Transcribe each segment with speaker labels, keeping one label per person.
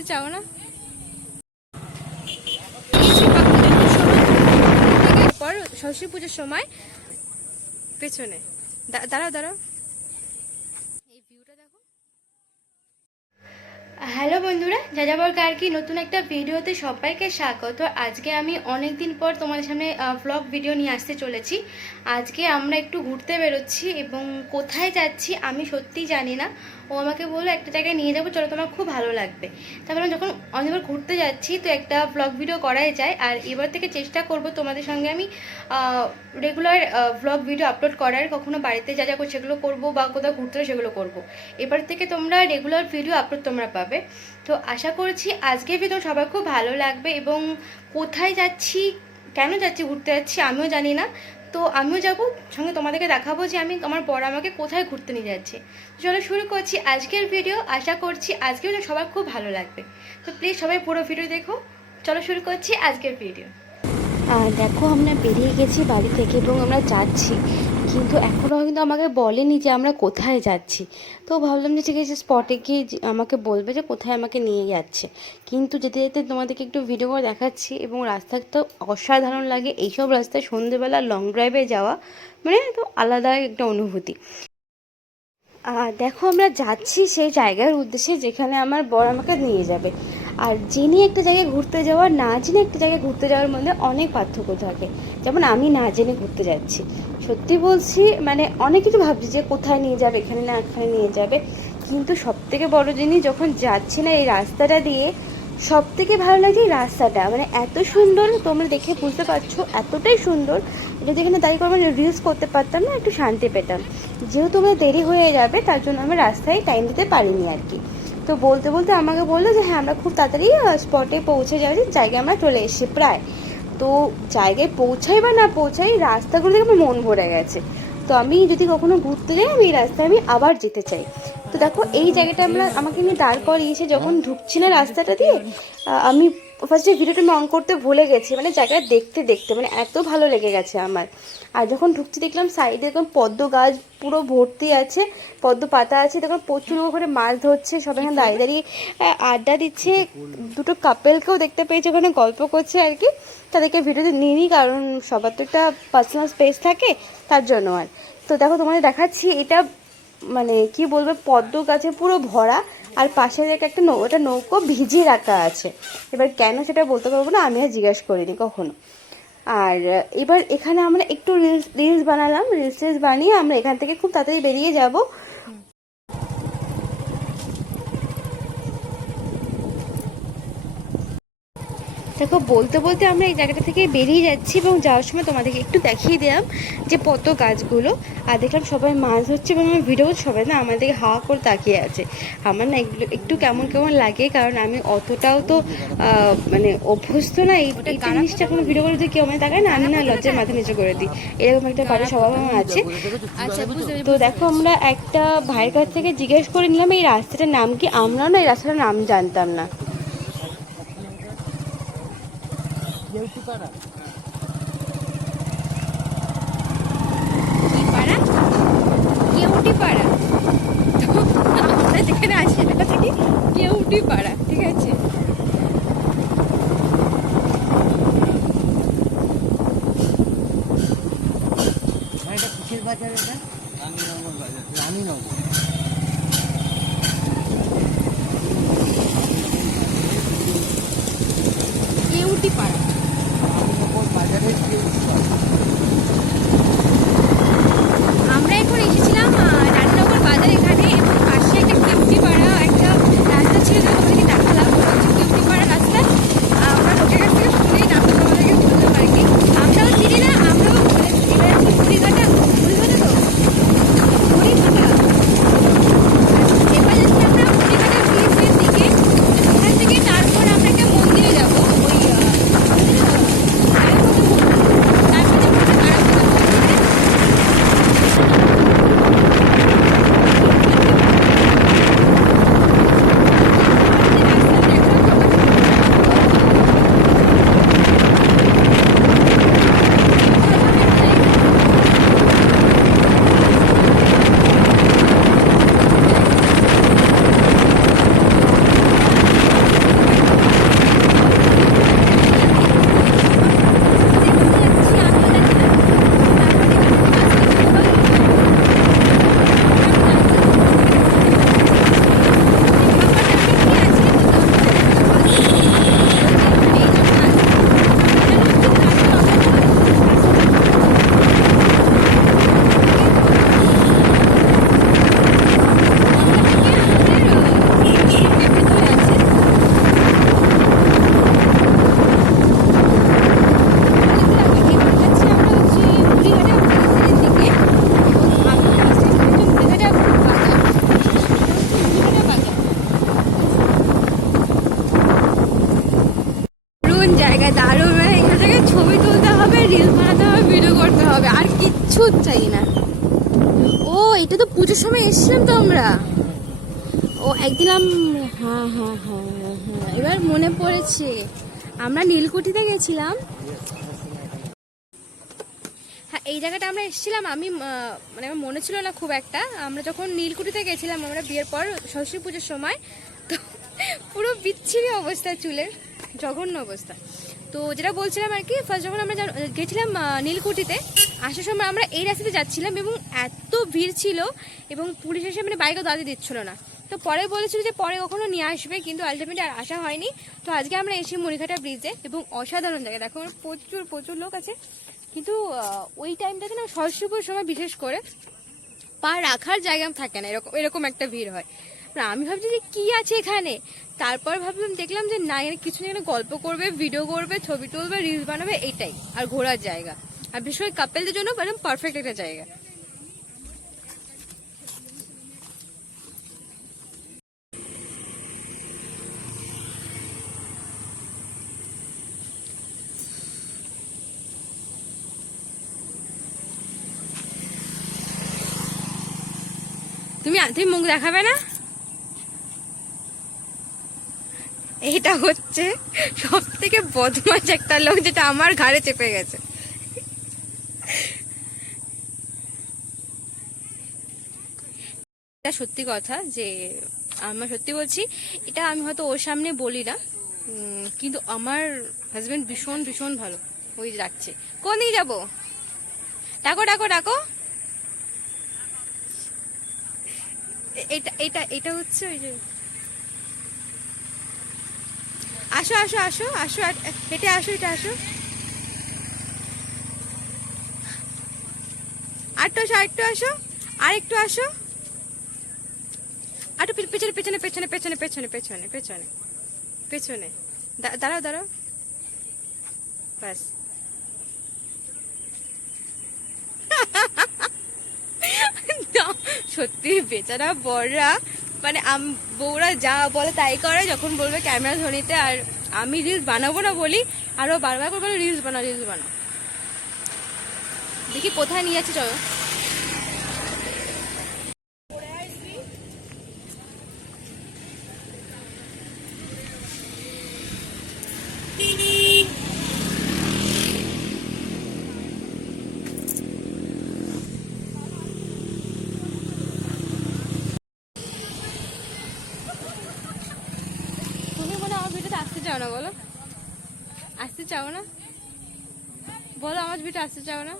Speaker 1: আসতে চাও না? যে পর সরস্বতী পুজোর সময় পেছনে। দাঁড়াও দাঁড়াও। এই ভিউটা দেখো। হ্যালো বন্ধুরা যাযাবর কার কি নতুন একটা ভিডিওতে সবাইকে স্বাগত। আজকে আমি অনেক দিন পর তোমাদের সামনে ব্লগ ভিডিও নিয়ে আসতে চলেছি। আজকে আমরা একটু ঘুরতে বেরোচ্ছি এবং কোথায় যাচ্ছি আমি সত্যিই জানি না। ও আমাকে বলল, একটা জায়গায় নিয়ে যাব, চলো তোমার খুব ভালো লাগবে। তারপরে যখন অনেকবার ঘুরতে যাচ্ছি, তো একটা ব্লগ ভিডিও করাই যায়। আর এবার থেকে চেষ্টা করব তোমাদের সঙ্গে আমি রেগুলার ব্লগ ভিডিও আপলোড করার। কখনো বাড়িতে যা যা করছি সেগুলো করব বা কোথাও ঘুরতে সেগুলো করব। এবার থেকে তোমরা রেগুলার ভিডিও আপলোড তোমরা পাবে। তো আশা করছি আজকের ভিডিও সবার খুব ভালো লাগবে এবং কোথায় যাচ্ছি, কেন যাচ্ছি, ঘুরতে যাচ্ছি, আমিও জানি না। তো আমিও যাব, সঙ্গে তোমাদেরকে দেখাবো যে আমি আমার বড় আমাকে কোথায় ঘুরতে নিয়ে যাচ্ছে। চলো শুরু করছি আজকের ভিডিও আশা করছি আজকের সবার খুব ভালো লাগবে। তো প্লিজ সবাই পুরো ভিডিও দেখো। চলো শুরু করছি আজকের ভিডিও দেখো আমরা বেরিয়ে গেছি বাড়ি থেকে এবং আমরা যাচ্ছি। কিন্তু এখনও কিন্তু আমাকে বলেনি যে আমরা কোথায় যাচ্ছি। তো ভাবলাম যে ঠিক আছে স্পটে গিয়ে আমাকে বলবে যে কোথায় আমাকে নিয়ে যাচ্ছে। কিন্তু যেতে যেতে তোমাদেরকে একটু ভিডিও করে দেখাচ্ছি এবং রাস্তাটা অসাধারণ লাগে এইসব রাস্তায় সন্ধেবেলা লং ড্রাইভে যাওয়া মানে তো আলাদা একটা অনুভূতি। দেখো আমরা যাচ্ছি সেই জায়গার উদ্দেশ্যে যেখানে আমার বর আমাকে নিয়ে যাবে। আর জেনে একটা জায়গায় ঘুরতে যাওয়া না জেনে একটা জায়গায় ঘুরতে যাওয়ার মধ্যে অনেক পার্থক্য থাকে। যেমন আমি না জেনে ঘুরতে যাচ্ছি। সত্যি বলছি মানে অনেক কিছু ভাবছি যে কোথায় নিয়ে যাবে, এখানে না এখানে নিয়ে যাবে। কিন্তু সব থেকে বড় জিনিস, যখন যাচ্ছি না এই রাস্তাটা দিয়ে সব থেকে ভালো লাগে এই রাস্তাটা। মানে এত সুন্দর, তোমরা দেখে বুঝতে পারছ, এতটাই সুন্দর। এটা যেখানে দাঁড়িয়ে করে মানে রিলস করতে পারতাম না, একটু শান্তি পেতাম। যেহেতু আমার দেরি হয়ে যাবে, তার জন্য আমি রাস্তায় টাইম দিতে পারিনি আর কি। তো বলতে বলতে আমাকে বলল যে হ্যাঁ আমরা খুব তাড়াতাড়ি স্পটে পৌঁছে যাচ্ছি জায়গায় আমরা চলে এসেছি প্রায়। তো জায়গায় পৌঁছাই বা না পৌঁছাই রাস্তাগুলো দেখে আমার মন ভরে গেছে। তো আমি যদি কখনো ঘুরতে যাই, আমি এই রাস্তায় আমি আবার যেতে চাই। তো দেখো, এই জায়গাটা আমরা, আমাকে নিয়ে দাঁড় করিয়েছে যখন ঢুকছি না রাস্তাটা দিয়ে আমি ফার্স্টে ভিডিওটা আমি অন করতে ভুলে গেছি মানে জায়গাটা দেখতে দেখতে মানে এত ভালো লেগে গেছে আমার। আর যখন ঢুকছি, দেখলাম সাইডে এরকম পদ্ম গাছ পুরো ভর্তি আছে, পদ্ম পাতা আছে দেখুন প্রচুর করে মাছ ধরছে, সবাই এখানে দাঁড়িয়ে দাঁড়িয়ে আড্ডা দিচ্ছে, দুটো কাপেলকেও দেখতে পেয়েছে, ওখানে গল্প করছে আর কি। তাদেরকে ভিডিওতে নিইনি, কারণ সবার তো একটা পার্সোনাল স্পেস থাকে, তার জন্য আর। তো দেখো তোমাদের দেখাচ্ছি, এটা মানে কি বলব, পদ্ম গাছে পুরো ভরা আর পাশে দেখে একটা নৌ, ওটা নৌকো ভিজিয়ে রাখা আছে। এবার কেন সেটা বলতে পারব না, আমি আর জিজ্ঞাসা করিনি কখনো। আর এবার এখানে আমরা একটু রিলস রিলস বানালাম। রিলস টিলস বানিয়ে আমরা এখান থেকে খুব তাড়াতাড়ি বেরিয়ে যাব। দেখো বলতে বলতে আমরা এই জায়গাটা থেকে বেরিয়ে যাচ্ছি এবং যাওয়ার সময় তোমাদেরকে একটু দেখিয়ে দিলাম যে পদ্ম গাছগুলো। আর দেখলাম সবাই মাছ ধরছে এবং আমার ভিডিও সবাই না আমাদেরকে হাওয়া করে তাকিয়ে আছে। আমার না এগুলো একটু কেমন কেমন লাগে কারণ আমি অতটাও তো মানে অভ্যস্ত না। এই জিনিসটা কোনো ভিডিও করে কেউ আমায় তাকায় না আমি না লজ্জার মাথা নিচে করে দিই। এরকম একটা বাড়ির স্বভাব আমার আছে।
Speaker 2: আচ্ছা
Speaker 1: তো দেখো আমরা একটা ভাইয়ের কাছ থেকে জিজ্ঞেস করে নিলাম এই রাস্তাটার নাম কি? আমরাও না এই রাস্তাটার নাম জানতাম না।
Speaker 2: কি পাড়া কেউটি পাড়া আমরা যেখানে আছি সেটা থেকে কেউটি পাড়া ঠিক আছে?
Speaker 3: এটা কিসের বাজার এটা?
Speaker 2: পুজোর সময় এসেছিলাম তো আমরা। ও একদিন হ্যাঁ হ্যাঁ হ্যাঁ হ্যাঁ, এবার মনে পড়েছে। আমরা নীলকুঠিতে গেছিলাম। হ্যাঁ এই জায়গাটা আমরা এসেছিলাম আমি মানে আমার মনে ছিল না খুব একটা। আমরা যখন নীলকুঠিতে গেছিলাম আমরা বিয়ের পর সরস্বতী পুজোর সময় তো পুরো বিচ্ছিরি অবস্থা চুলের জঘন্য অবস্থা। তো যেটা বলছিলাম আর কি ফার্স্ট যখন আমরা গেছিলাম নীলকুঠিতে আসার সময় আমরা এই রাস্তাতে যাচ্ছিলাম এবং এত ভিড় ছিল এবং পুলিশ এসে মানে বাইকও দাঁড়িয়ে দিচ্ছিল না। তো পরে বলেছিল যে পরে কখনো নিয়ে আসবে কিন্তু আলটিমেটলি আর আসা হয়নি। তো আজকে আমরা এসে মরিঘাটা ব্রিজে এবং অসাধারণ জায়গা। দেখো প্রচুর প্রচুর লোক আছে। কিন্তু ওই টাইমটাতে না সরস্বতী পুজোর সময় বিশেষ করে পা রাখার জায়গা থাকে না। এরকম এরকম একটা ভিড় হয়। না আমি ভাবছি যে কি আছে এখানে? তারপর ভাবলাম, দেখলাম যে না, এখানে কিছু এখানে গল্প করবে ভিডিও করবে, ছবি তুলবে রিলস বানাবে, এটাই। আর ঘোরার জায়গা। আর বিশেষ কাপেলদের জন্য একদম পারফেক্ট একটা জায়গা। তুমি তুমি মুখ দেখাবে না? এটা হচ্ছে সব থেকে বদমাস একটা লোক যেটা আমার ঘাড়ে চেপে গেছে। এটা সত্যি কথা যে আমার সত্যি বলছি, এটা আমি হয়তো ওর সামনে বলি না কিন্তু আমার হাজবেন্ড ভীষণ ভীষণ ভালো। ওই যাচ্ছে কোন দিকে যাব? ডাকো ডাকো ডাকো। এটা এটা এটা হচ্ছে ওই যে, আসো আসো আসো আসো হেঁটে আসো এটা আসো আরেকটু আসো। আরেকটু আসো আরেকটু আসো। পে- পেছনে পেছনে পেছনে পেছনে পেছনে পেছনে পেছনে পেছনে। দাঁড়াও দাঁড়াও। সত্যি বেচারা বড়রা মানে বউরা যা বলে তাই করে, যখন বলবে ক্যামেরা ধরিতে আর আমি রিলস বানাবো না বলি, আরও বারবার করে বলে রিলস বানাও রিলস বানাও। দেখি কোথায় নিয়ে যাচ্ছে, চলো তুমি মনে হয় আমার ভিডিওতে আসতে চাও না বলো আসতে চাও না? বলো আমার ভিডিও আসতে চাও না?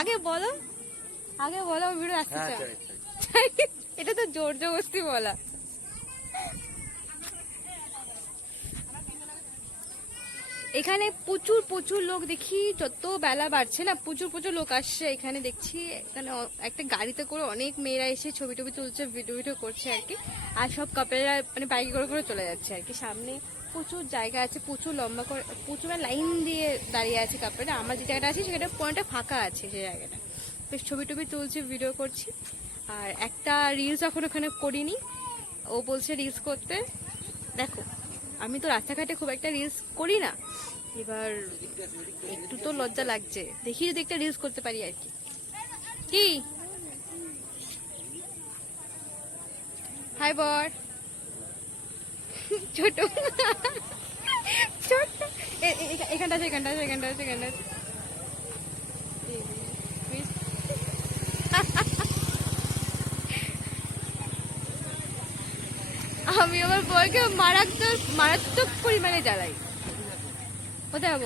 Speaker 2: আগে বলো। আগে বলো আমার ভিডিও আসতে চাও এটা তো জোর বলা। এখানে প্রচুর প্রচুর লোক দেখি যত বেলা বাড়ছে না প্রচুর প্রচুর লোক আসছে। এখানে দেখছি এখানে একটা গাড়িতে করে অনেক মেয়েরা এসে ছবি টবি তুলছে ভিডিও ভিডিও করছে আর কি। আর সব কাপেলরা মানে বাইকে করে করে চলে যাচ্ছে আর কি। সামনে প্রচুর জায়গা আছে, প্রচুর লম্বা করে, প্রচুর লাইন দিয়ে দাঁড়িয়ে আছে কাপেলরা আমার যে জায়গাটা আছে সেখানে পয়েন্টটা ফাঁকা আছে সেই জায়গাটা। বেশ ছবি টবি তুলছি, ভিডিও করছি। আর একটা রিলস এখন ওখানে করিনি। ও বলছে রিলস করতে। দেখো, আমি তো রাস্তাঘাটে খুব একটা রিলস করি না। এবার একটু তো লজ্জা লাগছে। দেখি যদি একটা রিলস করতে পারি আর কি। কি? হাই বর। ছোট। ছোট। এখানটা আমি আমার বয়কে মারাত্মক মারাত্মক পরিমাণে জ্বালাই। কোথায় যাব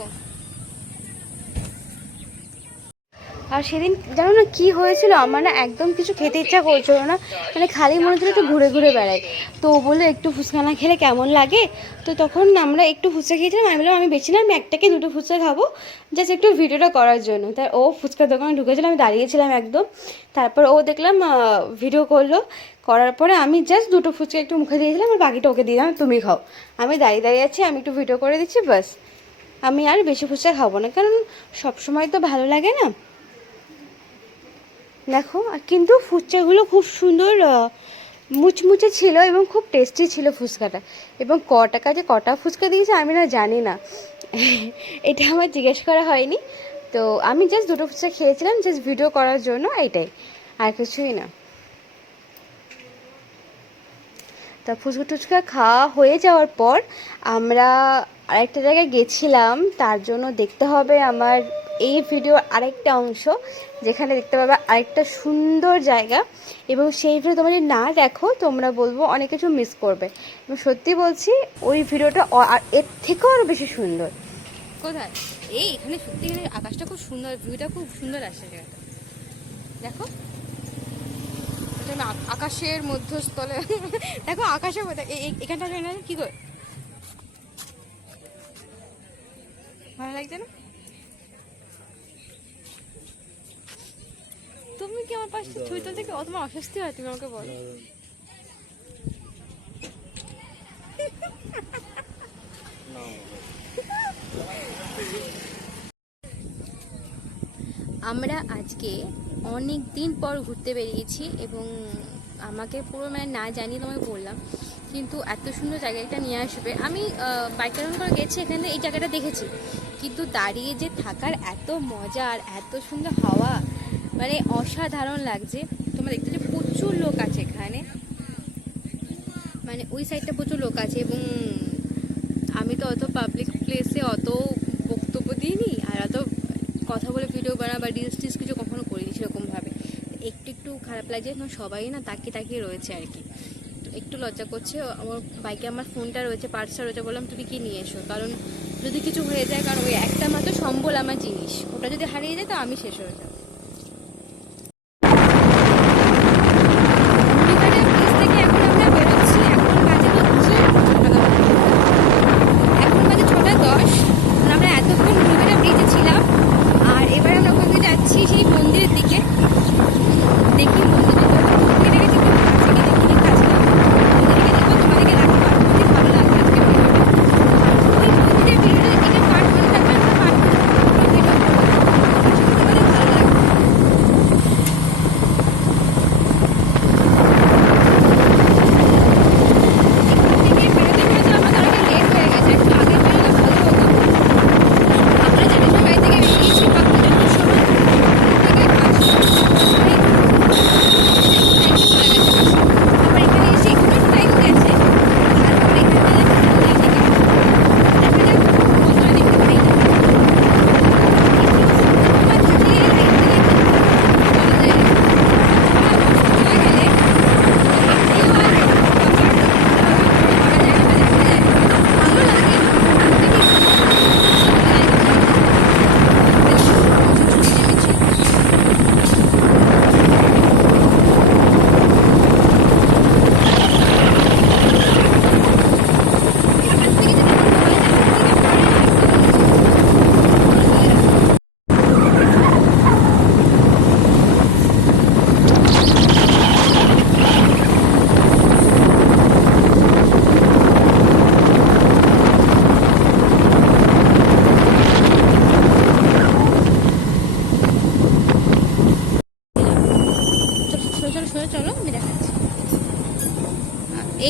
Speaker 1: আর সেদিন জানো না কী হয়েছিল? আমার না একদম কিছু খেতে ইচ্ছা করছিল না। মানে খালি মনে হচ্ছিল একটু ঘুরে ঘুরে বেড়াই। তো ও বলল, একটু ফুচকা না খেলে কেমন লাগে? তো তখন আমরা একটু ফুচকা খেয়েছিলাম। আমি বললাম, আমি বেশি না, আমি একটাকে দুটো ফুচকা খাব। জাস্ট একটু ভিডিওটা করার জন্য। তার ও ফুচকার দোকানে ঢুকেছিল, আমি দাঁড়িয়েছিলাম একদম। তারপর ও দেখলাম ভিডিও করল। করার পরে আমি জাস্ট দুটো ফুচকা একটু মুখে দিয়েছিলাম আর বাকিটা ওকে দিলাম তুমি খাও। আমি দাঁড়িয়ে দাঁড়িয়ে আছি, আমি একটু ভিডিও করে দিচ্ছি বাস আমি আর বেশি ফুচকা খাব না। কারণ সবসময় তো ভালো লাগে না। দেখো, আর কিন্তু ফুচকাগুলো খুব সুন্দর মুচমুচে ছিল এবং খুব টেস্টি ছিল ফুচকাটা। এবং ক টাকা যে কটা ফুচকা দিয়েছে আমি না জানি না। এটা আমার জিজ্ঞেস করা হয়নি। তো আমি জাস্ট দুটো ফুচকা খেয়েছিলাম জাস্ট ভিডিও করার জন্য এইটাই, আর কিছুই না। তা ফুচকা টুচকা খাওয়া হয়ে যাওয়ার পর আমরা আরেকটা জায়গায় গেছিলাম, তার জন্য দেখতে হবে আমার এই ভিডিওর আরেকটা অংশ, যেখানে দেখতে পাবে আরেকটা সুন্দর জায়গা এবং সেই ভিডিও তোমরা যদি না দেখো, তোমরা বলব অনেক কিছু মিস করবে। এবং সত্যি বলছি, ওই ভিডিওটা এর থেকেও আরও বেশি সুন্দর।
Speaker 2: কোথায়? এই এখানে সত্যি এখানে আকাশটা খুব সুন্দর ভিউটা খুব সুন্দর আসছে জায়গাটা। দেখো। আকাশের মধ্যস্থলে। দেখো এ- এখানটা কি করে ভালো লাগছে না? তুমি কি আমার পাশে ছবি তুলতে কি তোমার অস্বস্তি হয়? তুমি আমাকে বলো। আমরা আজকে অনেক দিন পর ঘুরতে বেরিয়েছি এবং আমাকে পুরো মানে না জানিয়ে তোমাকে বললাম, কিন্তু এত সুন্দর জায়গা নিয়ে আসবে। আমি বাইক চালানো করে গেছি এখানে এই জায়গাটা দেখেছি, কিন্তু দাঁড়িয়ে যে থাকার এত মজা আর এত সুন্দর হাওয়া মানে অসাধারণ লাগছে। তোমরা দেখতে যে প্রচুর লোক আছে এখানে। মানে ওই সাইডটা প্রচুর লোক আছে এবং আমি তো অত পাবলিক প্লেসে অত বক্তব্য দিইনি আর অত কথা বলে ভিডিও বানা বা রিলস টিলস কিছু কখনো করিনি সেরকমভাবে। একটু একটু খারাপ লাগছে এখন সবাই না তাকিয়ে তাকিয়ে রয়েছে আর কি। একটু লজ্জা করছে, আমার বাইকে আমার ফোনটা রয়েছে পার্সটা রয়েছে, বললাম তুমি কি নিয়ে এসো? কারণ যদি কিছু হয়ে যায়, কারণ ওই একটা মাত্র সম্বল আমার জিনিস। ওটা যদি হারিয়ে যায়, তো আমি শেষ হয়ে যাব।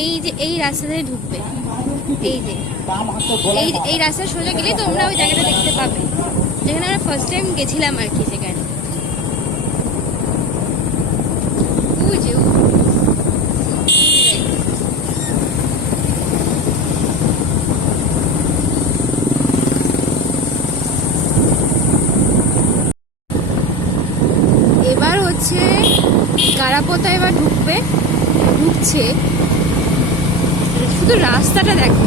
Speaker 2: এই যে, এই রাস্তা দিয়ে ঢুকবে। এই যে। এই এই রাস্তা সোজা গেলেই তোমরা ওই জায়গাটা দেখতে পাবে। যেখানে আমরা ফার্স্ট টাইম গেছিলাম আর কি সেখানে। ওই। এবার হচ্ছে গারাপোতা এবার ঢুকবে, ঢুকছে। শুধু রাস্তাটা দেখো।